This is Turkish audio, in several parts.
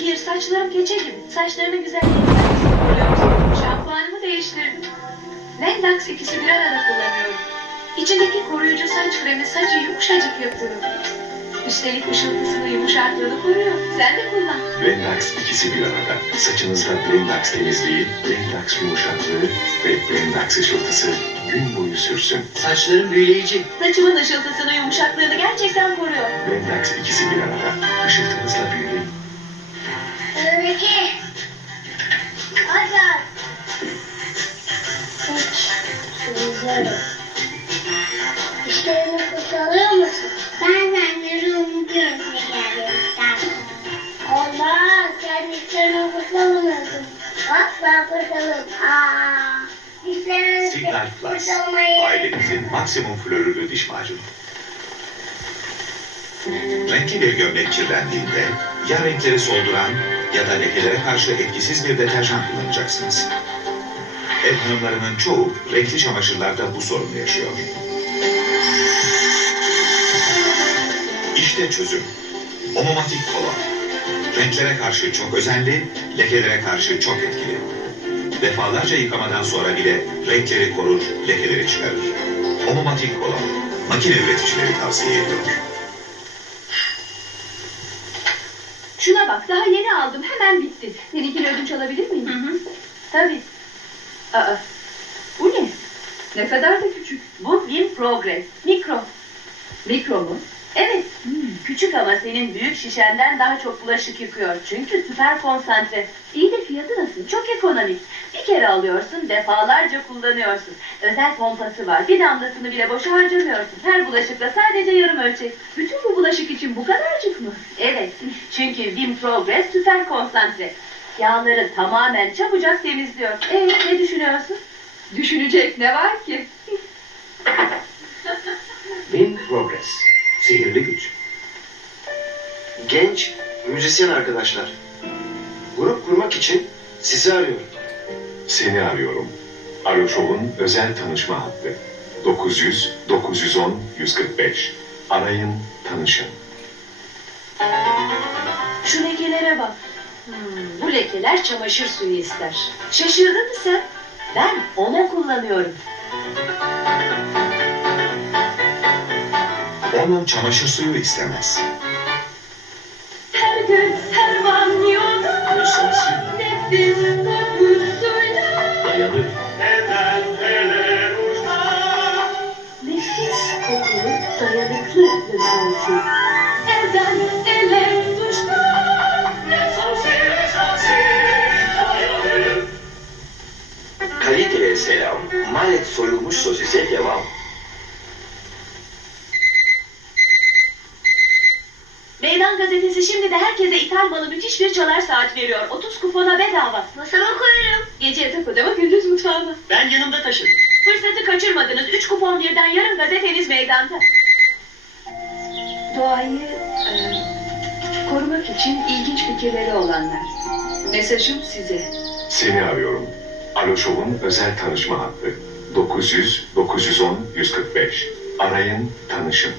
Hayır saçlarım keçe gibi. Saçlarını güzelleştirmek Şampuanımı değiştirdim. Lendax ikisi bir arada kullanıyorum. İçindeki koruyucu saç kremi saçı yumuşacık yapıyor. Üstelik ışıltısını yumuşaklığını koruyor. Sen de kullan. Blendax ikisi bir arada. Saçınızda Blendax temizliği, Blendax yumuşaklığı ve Blendax ışıltısı gün boyu sürsün. Saçların büyüleyici. Saçımın ışıltısını yumuşaklığını gerçekten koruyor. Blendax ikisi bir arada. Işıltınızla büyüleyin. Öğreti. Acar. Hiç. Sözlerim. İşlerini kurtarıyor musun? Ben umuyorum geldiğimden. Olmaz. Sen işlerini kurtaramıyorsun. Aa. Dişlerini Stick Life Plus. kurtarmayı. Ailenizin maksimum florürlü diş macunu. Renkli bir gömlek kirlendiğinde ya renkleri solduran ya da lekelere karşı etkisiz bir deterjan kullanacaksınız. Ev hanımlarının çoğu renkli çamaşırlarda bu sorunu yaşıyor. İşte çözüm. Omomatik kolon. Renklere karşı çok özenli, lekelere karşı çok etkili. Defalarca yıkamadan sonra bile renkleri korur, lekeleri çıkarır. Omomatik kolon. Makine üreticileri tavsiye ediyor. Şuna bak daha yeni aldım hemen bitti. Seninkini ödünç alabilir miyim? Hı hı. Tabii. Aa, bu ne? Ne kadar da küçük. Bu bir progress. Mikro. Mikro mu? Evet. Hmm, küçük ama senin büyük şişenden daha çok bulaşık yıkıyor. Çünkü süper konsantre. İyi de fiyatı nasıl? Çok ekonomik. Bir kere alıyorsun, defalarca kullanıyorsun. Özel pompası var. Bir damlasını bile boşa harcamıyorsun. Her bulaşıkla sadece yarım ölçek. Bütün bu bulaşık için bu kadarcık mı? Evet. Çünkü Vim Progress süper konsantre. Yağları tamamen çabucak temizliyor. Ee, ne düşünüyorsun? Düşünecek ne var ki? Win Progress. Sihirli güç. Genç müzisyen arkadaşlar. Grup kurmak için sizi arıyorum. Seni arıyorum. Alo Show'un özel tanışma hattı. 900 910 145. Arayın, tanışın. Şu lekelere bak. Hmm, bu lekeler çamaşır suyu ister. Şaşırdın mı sen? Ben onu kullanıyorum. Onun çamaşır suyu istemez. Her gün her banyoda Göstersin. nefis kokusuyla Dayanır. Nefis kokulu, dayanıklı esensiz. Elden ele duşta Kaliteye selam, Malet soyulmuş sosise devam. Meydan gazetesi şimdi de herkese ithal malı müthiş bir çalar saat veriyor. 30 kupona bedava. Masama koyarım. Gece yatak odama gündüz mutfağıma. Ben yanımda taşırım. Fırsatı kaçırmadınız. 3 kupon birden yarım gazeteniz meydanda. Doğayı e, korumak için ilginç fikirleri olanlar. Mesajım size. Seni arıyorum. Alo Show'un özel tanışma hattı. 900 910 145. Arayın, tanışın.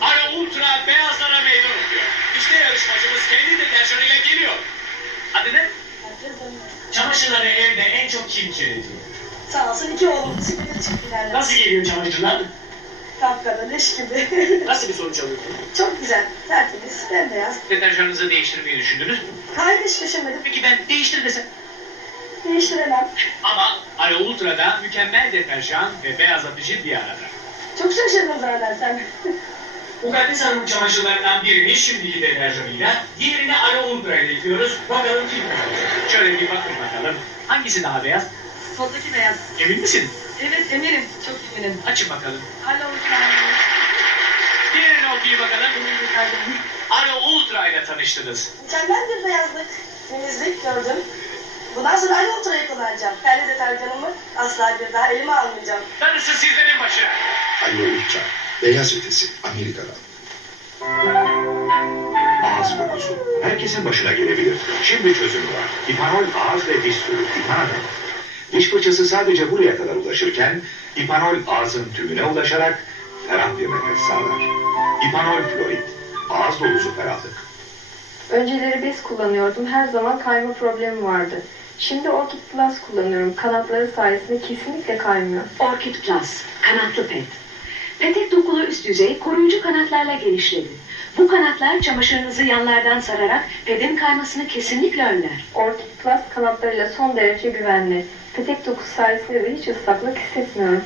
Alo Ultra beyazlara meydan. İşte yarışmacımız kendi deterjanıyla geliyor. Adı ne? Çamaşırları evde en çok kim kirletiyor? Sağ olsun iki oğlum sıkıntı çıktılar. Nasıl geliyor çamaşırlar? Kafkada leş gibi. Nasıl bir sonuç alıyor? Çok güzel, tertemiz, bembeyaz. Deterjanınızı değiştirmeyi düşündünüz mü? Hayır hiç düşünmedim. Peki ben değiştir desem. Değiştiremem. Ama Alo Ultra'da mükemmel deterjan ve beyazlatıcı bir arada. Çok şaşırdım zaten sen. Mukaddes Hanım'ın çamaşırlarından birini şimdiki deterjanıyla, diğerini Alo Ultra ile yıkıyoruz. Bakalım kim kazanacak? Şöyle bir bakın bakalım. Hangisi daha beyaz? Soldaki beyaz. Emin misin? Evet eminim, çok eminim. Açın bakalım. Alo lütfen. Diğerini okuyun bakalım. Alo Ultra ile tanıştınız. Mükemmel bir beyazlık, temizlik gördüm. Bundan sonra Alo Ultra'yı kullanacağım. Kendi deterjanımı asla bir daha elime almayacağım. Darısı sizlerin başına. Alo Ultra. Beyaz ötesi. Amerika'dan. Ağız kokusu. Herkesin başına gelebilir. Şimdi çözümü var. İpanol ağız ve diş suyu. İpanol. Diş fırçası sadece buraya kadar ulaşırken İpanol ağzın tümüne ulaşarak ferah bir nefes sağlar. İpanol florid. Ağız dolusu ferahlık. Önceleri bez kullanıyordum. Her zaman kayma problemi vardı. Şimdi Orchid Plus kullanıyorum. Kanatları sayesinde kesinlikle kaymıyor. Orchid Plus, kanatlı pet. Petek dokulu üst yüzey koruyucu kanatlarla genişledi. Bu kanatlar çamaşırınızı yanlardan sararak pedin kaymasını kesinlikle önler. Orchid Plus kanatlarıyla son derece güvenli. Petek dokusu sayesinde de hiç ıslaklık hissetmiyorum.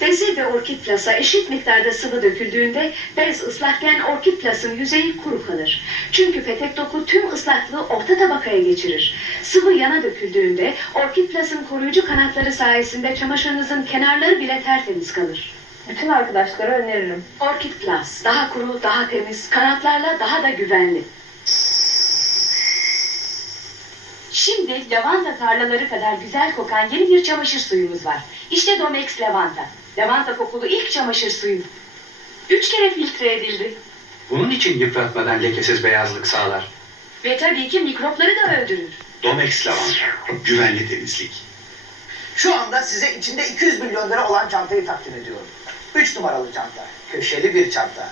Beze ve Orchid Plus'a eşit miktarda sıvı döküldüğünde bez ıslakken Orchid Plus'ın yüzeyi kuru kalır. Çünkü petek doku tüm ıslaklığı orta tabakaya geçirir. Sıvı yana döküldüğünde Orchid Plus'ın koruyucu kanatları sayesinde çamaşırınızın kenarları bile tertemiz kalır. Bütün arkadaşlara öneririm. Orchid Plus daha kuru, daha temiz, kanatlarla daha da güvenli. Şimdi lavanta tarlaları kadar güzel kokan yeni bir çamaşır suyumuz var. İşte Domex Lavanta. Lavanta kokulu ilk çamaşır suyu. Üç kere filtre edildi. Bunun için yıpratmadan lekesiz beyazlık sağlar. Ve tabii ki mikropları da öldürür. Domex Lavanta. Güvenli temizlik. Şu anda size içinde 200 milyon lira olan çantayı takdim ediyorum. 3 numaralı çanta. Köşeli bir çanta.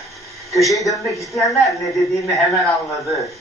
Köşeyi dönmek isteyenler ne dediğimi hemen anladı.